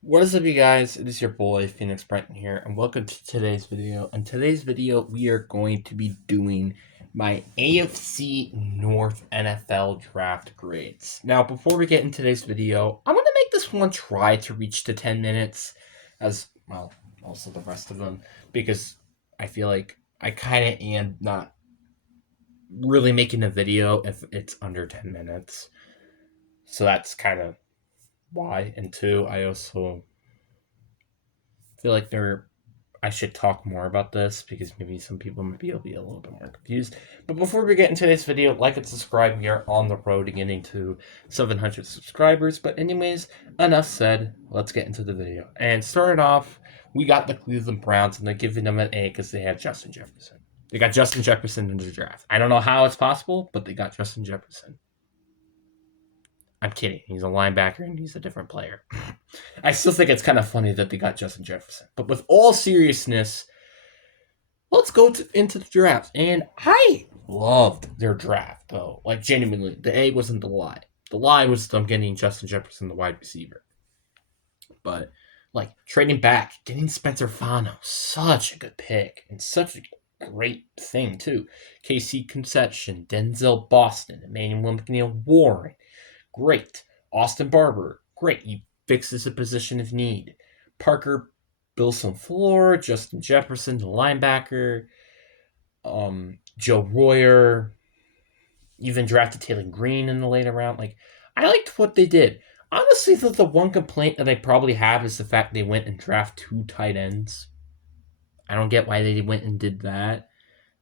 What is up, you guys? It is your boy Phoenix Brenton here, and welcome to today's video. In today's video, we are going to be doing my AFC North NFL draft grades. Now, before we get into today's video, I'm going to make this one try to reach to 10 minutes, as well, also the rest of them, because I feel like I kind of am not really making a video if it's under 10 minutes. So that's kind of why. And two, I also feel like I should talk more about this because maybe some people might be able to be a little bit more confused. But before we get into today's video, like and subscribe. We are on the road to getting to 700 subscribers. But anyways, enough said. Let's get into the video. And starting off, we got the Cleveland Browns, and they're giving them an A because they have Justin Jefferson. They got Justin Jefferson in the draft. I don't know how it's possible, but they got Justin Jefferson. I'm kidding. He's a linebacker and he's a different player. I still think it's kind of funny that they got Justin Jefferson. But with all seriousness, let's go into the draft. And I loved their draft, though. Like, genuinely, the A wasn't the lie. The lie was them getting Justin Jefferson, the wide receiver. But, like, trading back, getting Spencer Fano, such a good pick. And such a great thing, too. KC Conception, Denzel Boston, Emmanuel McNeil Warren. Great. Austin Barber. Great. He fixes a position of need. Parker Bilson Floor, Justin Jefferson, the linebacker. Joe Royer. Even drafted Taylor Green in the later round. Like, I liked what they did. Honestly, the one complaint that I probably have is the fact they went and drafted 2 tight ends. I don't get why they went and did that.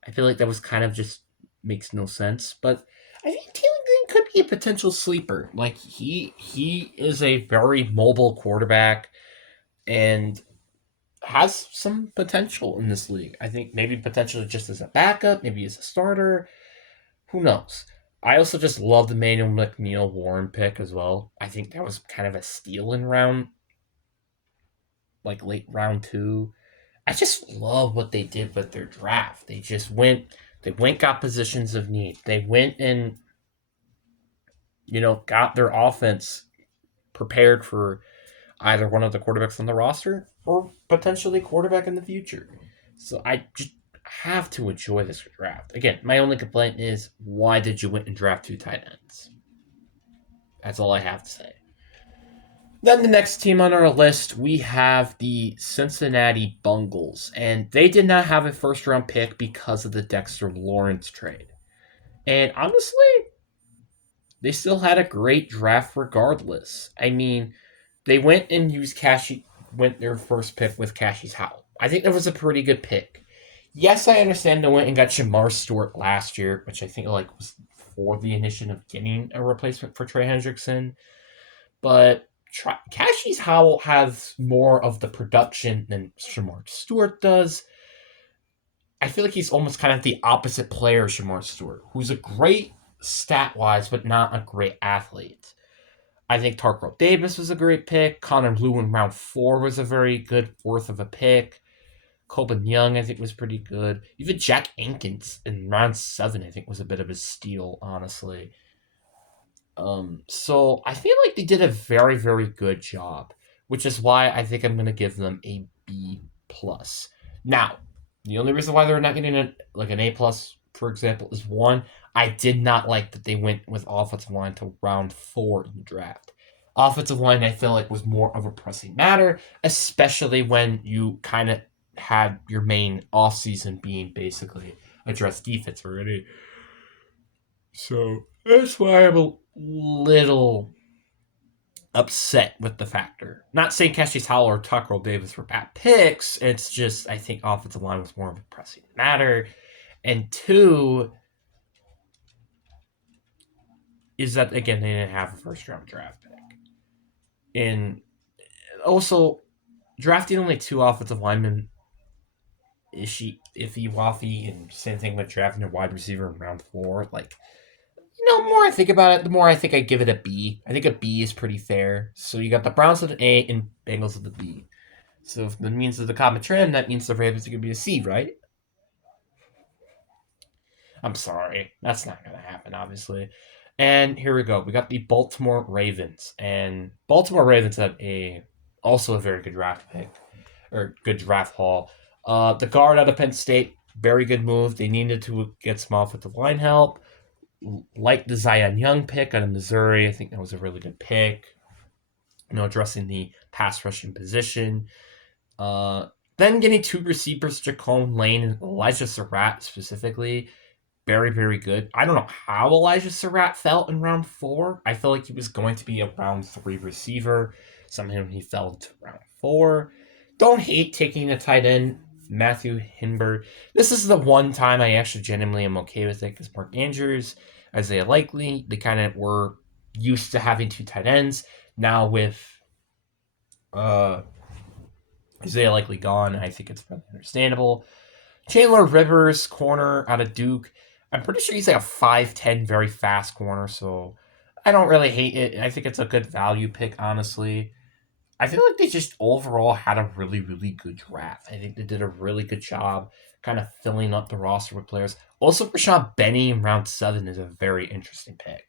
I feel like that was kind of just makes no sense. But I think Taylor Green could be a potential sleeper. Like he is a very mobile quarterback and has some potential in this league. I think maybe potentially just as a backup, maybe as a starter. Who knows? I also just love the Emmanuel McNeil Warren pick as well. I think that was kind of a steal in late round 2. I just love what they did with their draft. Got positions of need. They went and got their offense prepared for either one of the quarterbacks on the roster or potentially quarterback in the future. So I just have to enjoy this draft. Again, my only complaint is why did you went and draft 2 tight ends? That's all I have to say. Then the next team on our list, we have the Cincinnati Bengals, and they did not have a first round pick because of the Dexter Lawrence trade. And honestly, they still had a great draft regardless. I mean, they went and used went their first pick with Cassius Howell. I think that was a pretty good pick. Yes, I understand they went and got Shamar Stewart last year, which I think was for the initiative of getting a replacement for Trey Hendrickson. But Cassius Howell has more of the production than Shamar Stewart does. I feel like he's almost kind of the opposite player of Shamar Stewart, who's a great stat-wise, but not a great athlete. I think Tarkville Davis was a great pick. Connor Lew in round 4 was a very good worth of a pick. Coben Young, I think, was pretty good. Even Jack Ankins in round 7, I think, was a bit of a steal, honestly. So I feel like they did a very, very good job, which is why I think I'm going to give them a B+. Now, the only reason why they're not getting an A+, for example, is one, I did not like that they went with offensive line to round 4 in the draft. Offensive line, I feel like, was more of a pressing matter, especially when you kind of had your main offseason being basically address defense already. So that's why I'm a little upset with the factor. Not saying Cassius Howell or Tucker Davis were bad picks. It's just I think offensive line was more of a pressing matter. And 2 is that again they didn't have a first round draft pick. And also drafting only 2 offensive linemen iffy waffy, and same thing with drafting a wide receiver in round 4. Like, the more I think about it, the more I think I give it a B. I think a B is pretty fair. So you got the Browns at an A and Bengals at the B. So if that means the common trend, that means the Ravens are going to be a C, right? I'm sorry. That's not going to happen, obviously. And here we go. We got the Baltimore Ravens. And Baltimore Ravens have a also a very good draft pick, or good draft haul. The guard out of Penn State, very good move. They needed to get some offensive line help. Like the Zion Young pick out of Missouri, I think that was a really good pick. Addressing the pass rushing position. Then getting 2 receivers, Jacone Lane and Elijah Surratt specifically. Very, very good. I don't know how Elijah Surratt felt in round 4. I felt like he was going to be a round 3 receiver. Somehow he fell to round 4. Don't hate taking a tight end, Matthew Hinber. This is the one time I actually genuinely am okay with it because Mark Andrews, Isaiah Likely, they kind of were used to having 2 tight ends. Now with Isaiah Likely gone, I think it's really understandable. Chandler Rivers, corner out of Duke. I'm pretty sure he's like a 5'10", very fast corner, so I don't really hate it. I think it's a good value pick, honestly. I feel like they just overall had a really, really good draft. I think they did a really good job kind of filling up the roster with players. Also, Rashad Benny in round 7 is a very interesting pick.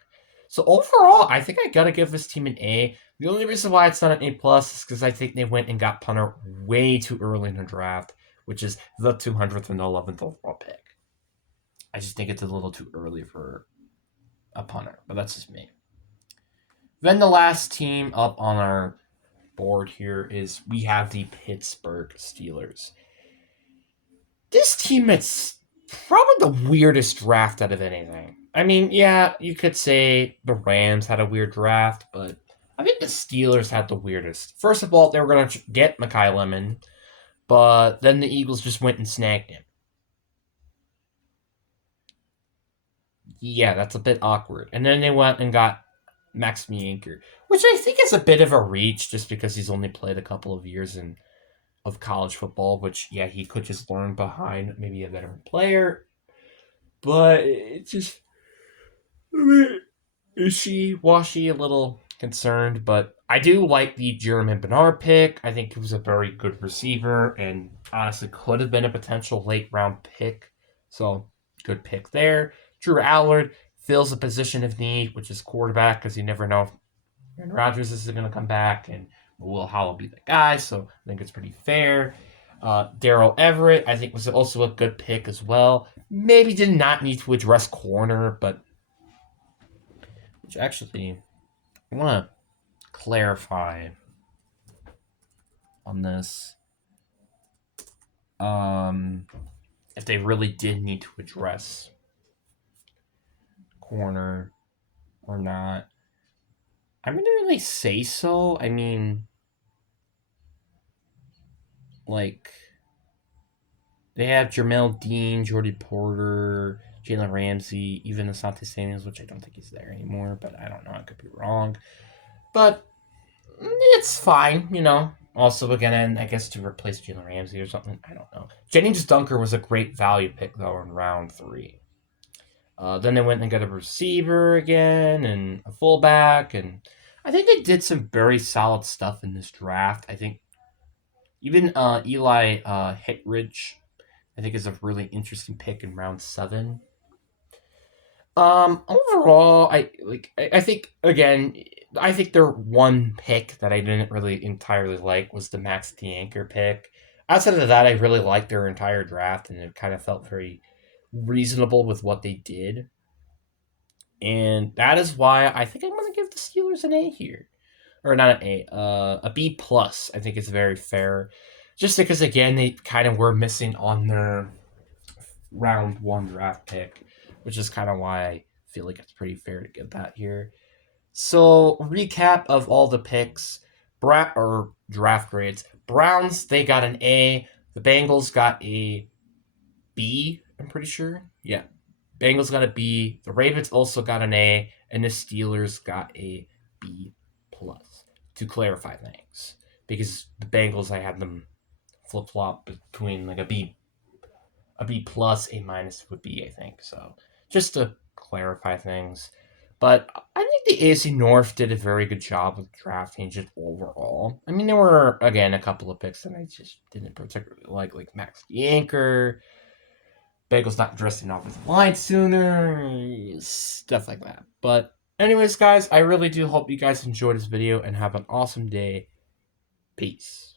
So overall, I think I gotta give this team an A. The only reason why it's not an A+ is because I think they went and got punter way too early in the draft, which is the 211th overall pick. I just think it's a little too early for a punter, but that's just me. Then the last team up on our board here is we have the Pittsburgh Steelers. This team, it's probably the weirdest draft out of anything. I mean, yeah, you could say the Rams had a weird draft, but I think the Steelers had the weirdest. First of all, they were going to get Mekhi Lemon, but then the Eagles just went and snagged him. Yeah, that's a bit awkward. And then they went and got Max Mianker, which I think is a bit of a reach just because he's only played a couple of years of college football, which, yeah, he could just learn behind maybe a veteran player. But it's just wishy-washy, a little concerned. But I do like the Jeremy Bernard pick. I think he was a very good receiver and honestly could have been a potential late-round pick. So, good pick there. Drew Allard fills a position of need, which is quarterback, because you never know if Aaron Rodgers is going to come back, and Will Howell be the guy, so I think it's pretty fair. Darrell Everett, I think, was also a good pick as well. Maybe did not need to address corner, but which actually, I want to clarify on this. If they really did need to address corner or not. I mean, didn't really say so. I mean, like, they have Jermel Dean, Jordy Porter, Jalen Ramsey, even Asante Samuels, which I don't think he's there anymore, but I don't know. I could be wrong. But it's fine, Also, again, I guess to replace Jalen Ramsey or something. I don't know. Jennings Dunker was a great value pick, though, in round 3. Then they went and got a receiver again and a fullback, and I think they did some very solid stuff in this draft. I think even Eli Hittridge, I think, is a really interesting pick in round 7. Overall, I think again, I think their one pick that I didn't really entirely like was the Max Dianker pick. Outside of that, I really liked their entire draft, and it kind of felt very reasonable with what they did. And that is why I think I'm going to give the Steelers an A here. Or not an a B+. I think is very fair. Just because, again, they kind of were missing on their round 1 draft pick, which is kind of why I feel like it's pretty fair to give that here. So, recap of all the picks, or draft grades. Browns, they got an A. The Bengals got a B, I'm pretty sure. Yeah. Bengals got a B. The Ravens also got an A. And the Steelers got a B+. To clarify things. Because the Bengals, I had them flip-flop between like a B+, A- would be, I think. So, just to clarify things. But I think the AFC North did a very good job with drafting just overall. I mean, there were, again, a couple of picks that I just didn't particularly like Max Yanker, Bengals not dressing off his line sooner, stuff like that. But anyways, guys, I really do hope you guys enjoyed this video and have an awesome day. Peace.